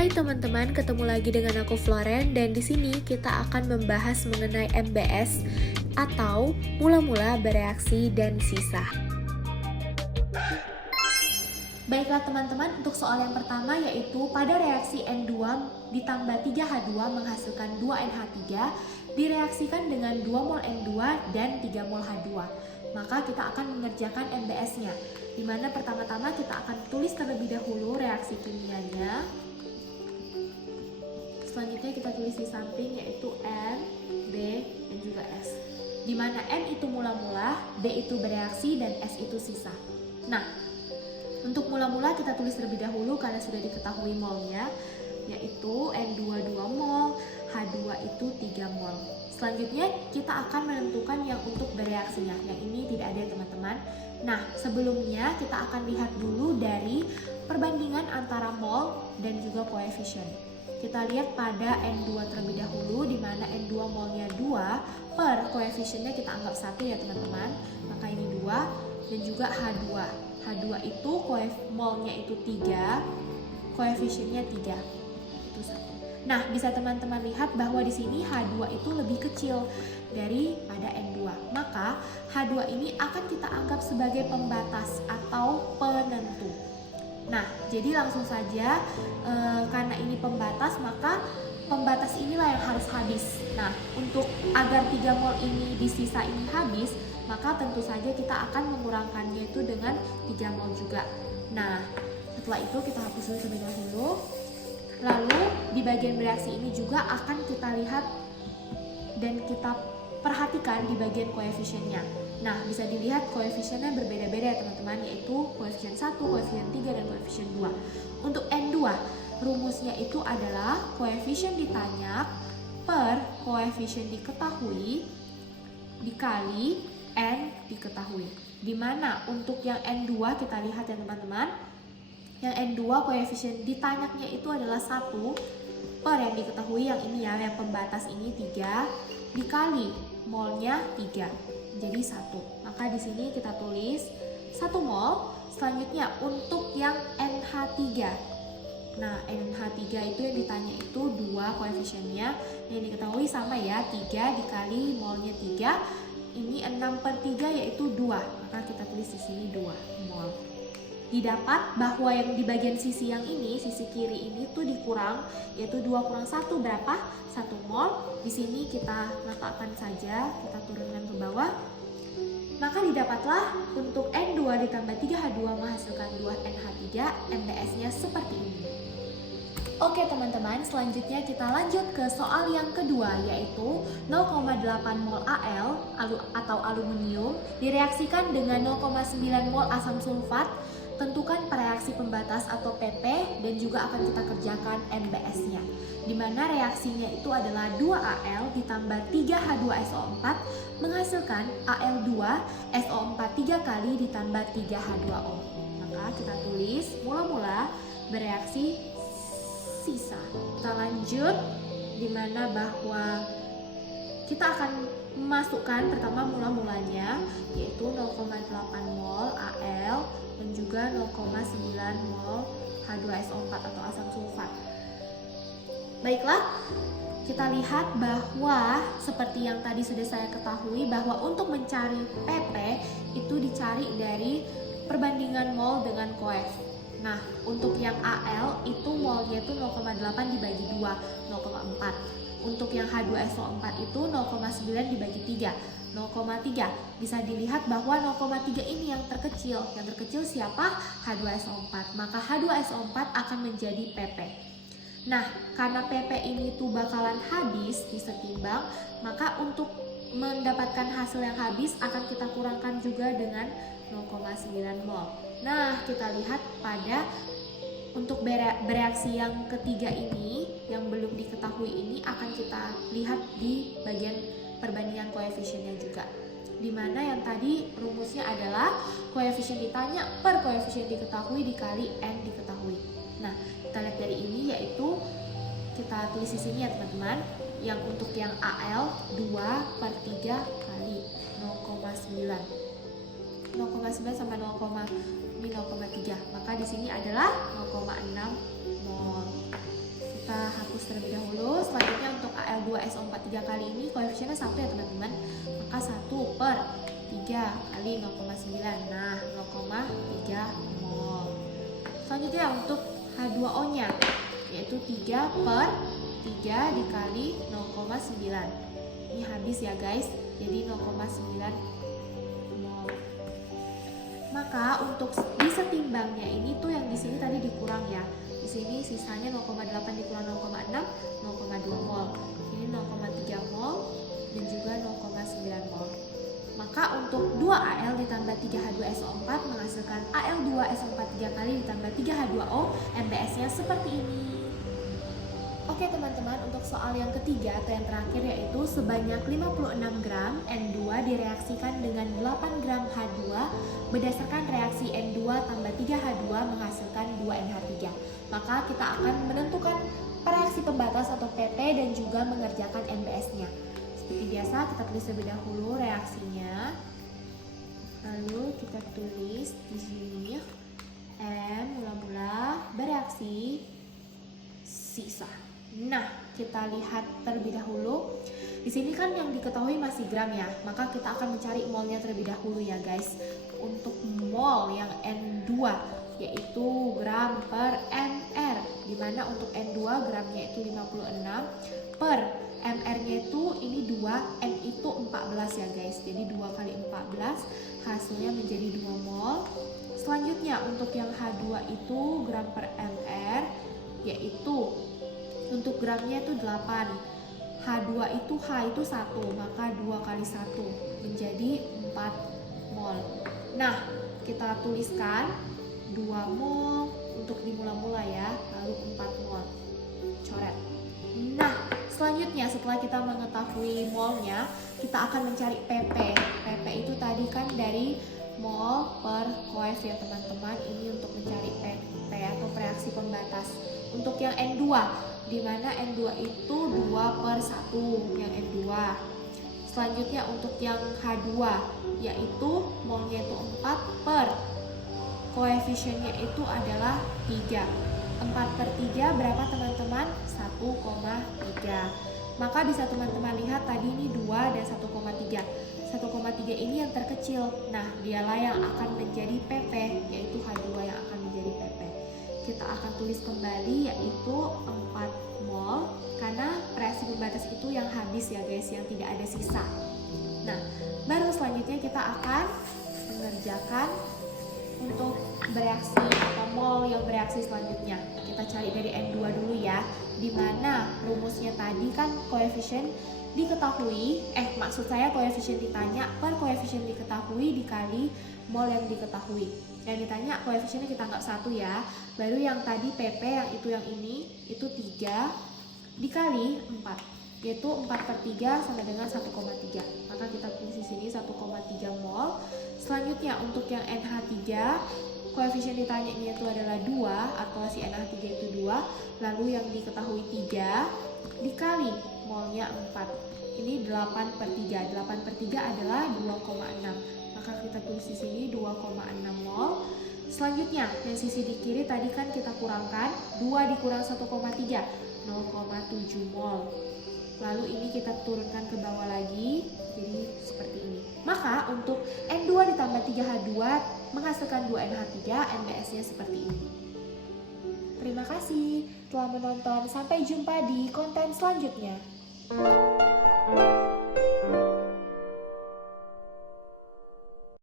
Hai teman-teman, ketemu lagi dengan aku Floren dan di sini kita akan membahas mengenai MBS atau mula-mula bereaksi dan sisa. Baiklah teman-teman, untuk soal yang pertama yaitu pada reaksi N2 ditambah 3H2 menghasilkan 2NH3 direaksikan dengan 2 mol N2 dan 3 mol H2. Maka kita akan mengerjakan MBS-nya, di mana pertama-tama kita akan tulis terlebih dahulu reaksi kimianya. Selanjutnya kita tulis di samping yaitu N, B, dan juga S. Di mana N itu mula-mula, B itu bereaksi, dan S itu sisa. Nah, untuk mula-mula kita tulis terlebih dahulu karena sudah diketahui molnya, yaitu N2 2 mol, H2 itu 3 mol. Selanjutnya kita akan menentukan yang untuk bereaksinya. Yang ini tidak ada ya teman-teman. Nah, sebelumnya kita akan lihat dulu dari perbandingan antara mol dan juga koefisien. Kita lihat pada N2 terlebih dahulu, di mana N2 molnya 2 per koefisiennya kita anggap 1 ya teman-teman. Maka ini 2 dan juga H2. H2 itu molnya itu 3, koefisiennya 3. Itu 1. Nah, bisa teman-teman lihat bahwa di sini H2 itu lebih kecil daripada N2. Maka H2 ini akan kita anggap sebagai pembatas atau penentu. Nah, jadi langsung saja karena ini pembatas, maka pembatas inilah yang harus habis. Nah, untuk agar 3 mol ini di sisa ini habis, maka tentu saja kita akan mengurangkannya itu dengan 3 mol juga. Nah, setelah itu kita hapus dulu terlebih dahulu. Lalu di bagian bereaksi ini juga akan kita lihat dan kita perhatikan di bagian koefisiennya. Nah, bisa dilihat koefisiennya berbeda-beda ya teman-teman, yaitu koefisien 1, koefisien 3, dan koefisien 2. Untuk N2, rumusnya itu adalah koefisien ditanyak per koefisien diketahui dikali N diketahui. Dimana untuk yang N2 kita lihat ya teman-teman, yang N2 koefisien ditanyaknya itu adalah 1 per yang diketahui yang ini ya, yang pembatas ini 3 dikali molnya 3. Jadi 1. Maka di sini kita tulis 1 mol. Selanjutnya untuk yang NH3. Nah, NH3 itu yang ditanya itu 2 koefisiennya. Yang diketahui sama ya, 3 dikali molnya 3. Ini 6/3 yaitu 2. Maka kita tulis di sini 2 mol. Didapat bahwa yang di bagian sisi yang ini, sisi kiri ini tuh dikurang, yaitu 2 kurang 1 berapa? 1 mol. Di sini kita letakkan saja, kita turunkan ke bawah. Maka didapatlah untuk N2 ditambah 3H2 menghasilkan 2NH3, MBS-nya seperti ini. Oke teman-teman, selanjutnya kita lanjut ke soal yang kedua, yaitu 0,8 mol Al atau aluminium direaksikan dengan 0,9 mol asam sulfat. Tentukan reaksi pembatas atau PP dan juga akan kita kerjakan MBS-nya. Di mana reaksinya itu adalah 2Al ditambah 3H2SO4 menghasilkan Al2SO4 3 kali ditambah 3H2O. Maka kita tulis mula-mula bereaksi sisa. Kita lanjut di mana bahwa kita akan memasukkan pertama mula-mulanya yaitu 0,8 mol Al dan juga 0,9 mol H2SO4 atau asam sulfat. Baiklah, kita lihat bahwa seperti yang tadi sudah saya ketahui bahwa untuk mencari PP itu dicari dari perbandingan mol dengan koef. Nah, untuk yang Al itu molnya itu 0,8 dibagi 2, 0,4. Untuk yang H2SO4 itu 0,9 dibagi 3, 0,3. Bisa dilihat bahwa 0,3 ini yang terkecil. Yang terkecil siapa? H2SO4. Maka H2SO4 akan menjadi PP. Nah, karena PP ini tuh bakalan habis disetimbang, maka untuk mendapatkan hasil yang habis akan kita kurangkan juga dengan 0,9 mol. Nah, kita lihat pada untuk bereaksi yang ketiga ini, yang belum diketahui ini akan kita lihat di bagian perbandingan koefisiennya juga. Dimana yang tadi rumusnya adalah koefisien ditanya per koefisien diketahui dikali N diketahui. Nah, kita lihat dari ini yaitu kita tulis di sini ya teman-teman. Yang untuk yang Al 2/3 kali 0,9. 0,9 sama 0,3. Maka di sini adalah 0,6 mol. terlebih dahulu. Selanjutnya untuk Al2SO4 3 kali ini koefisiennya 1 ya teman-teman. Maka 1 per 3 kali 0,9. Nah, 0,3 mol. Selanjutnya untuk H2O nya yaitu 3 per 3 dikali 0,9. Ini habis ya guys, jadi 0,9 mol. Maka untuk di setimbangnya ini tuh yang di sini tadi dikurang ya. Di sini sisanya 0,8 dikurang 0,6, 0,2 mol. Ini 0,3 mol dan juga 0,9 mol. Maka untuk 2Al ditambah 3H2SO4 menghasilkan Al2SO4 3 kali ditambah 3H2O, MBS-nya seperti ini. Oke teman-teman, untuk soal yang ketiga atau yang terakhir yaitu sebanyak 56 gram N2 direaksikan dengan 8 gram H2 berdasarkan reaksi N2 tambah 3H2 menghasilkan 2NH3. Maka kita akan menentukan reaksi pembatas atau PP dan juga mengerjakan MBS-nya. Seperti biasa kita tulis terlebih dahulu reaksinya. Lalu kita tulis di sini M mula-mula bereaksi sisa. Nah, kita lihat terlebih dahulu. Di sini kan yang diketahui masih gram ya, maka kita akan mencari molnya terlebih dahulu ya guys. Untuk mol yang N2 yaitu gram per mr, dimana untuk N2 gramnya itu 56 per mr-nya itu ini 2, n itu 14 ya guys. Jadi 2 kali 14 hasilnya menjadi 2 mol. Selanjutnya untuk yang H2 itu gram per mr yaitu untuk gramnya itu 8. H2 itu H itu 1, maka 2 kali 1 menjadi 4 mol. Nah, kita tuliskan 2 mol untuk di mula-mula ya, lalu 4 mol. Coret. Nah, selanjutnya setelah kita mengetahui molnya, kita akan mencari PP. PP itu tadi kan dari mol per koef ya teman-teman. Ini untuk mencari PP atau reaksi pembatas. Untuk yang N2, di mana N2 itu 2 per 1 yang N2. Selanjutnya untuk yang H2 yaitu molnya itu 4 per koefisiennya itu adalah 3. 4 per 3 berapa teman-teman? 1,3. Maka bisa teman-teman lihat tadi ini 2 dan 1,3. 1,3 ini yang terkecil. Nah, dialah yang akan menjadi PP, yaitu H2 yang akan menjadi PP. Kita akan tulis kembali yaitu 4 mol karena reaksi pembatas itu yang habis ya guys, yang tidak ada sisa. Nah, baru selanjutnya kita akan mengerjakan untuk bereaksi atau mol yang bereaksi selanjutnya. Kita cari dari N2 dulu ya, dimana rumusnya tadi kan koefisien diketahui, maksud saya koefisien ditanya per koefisien diketahui dikali mol yang diketahui. Yang ditanya koefisiennya kita anggap 1 ya. Baru yang tadi PP yang ini itu 3 dikali 4, yaitu 4 per 3 sama dengan 1,3. Maka kita tulis di sini 1,3 mol. Selanjutnya untuk yang NH3, koefisien ditanyanya itu adalah 2 atau si NH3 itu 2, lalu yang diketahui 3 dikali molnya 4. Ini 8 per 3. 8 per 3 adalah 2,6. Maka kita tulis di sini 2,6 mol. Selanjutnya, yang sisi di kiri tadi kan kita kurangkan 2 dikurang 1,3, 0,7 mol. Lalu ini kita turunkan ke bawah lagi, jadi seperti ini. Maka untuk N2 ditambah 3H2 menghasilkan 2NH3, MBS-nya seperti ini. Terima kasih telah menonton, sampai jumpa di konten selanjutnya.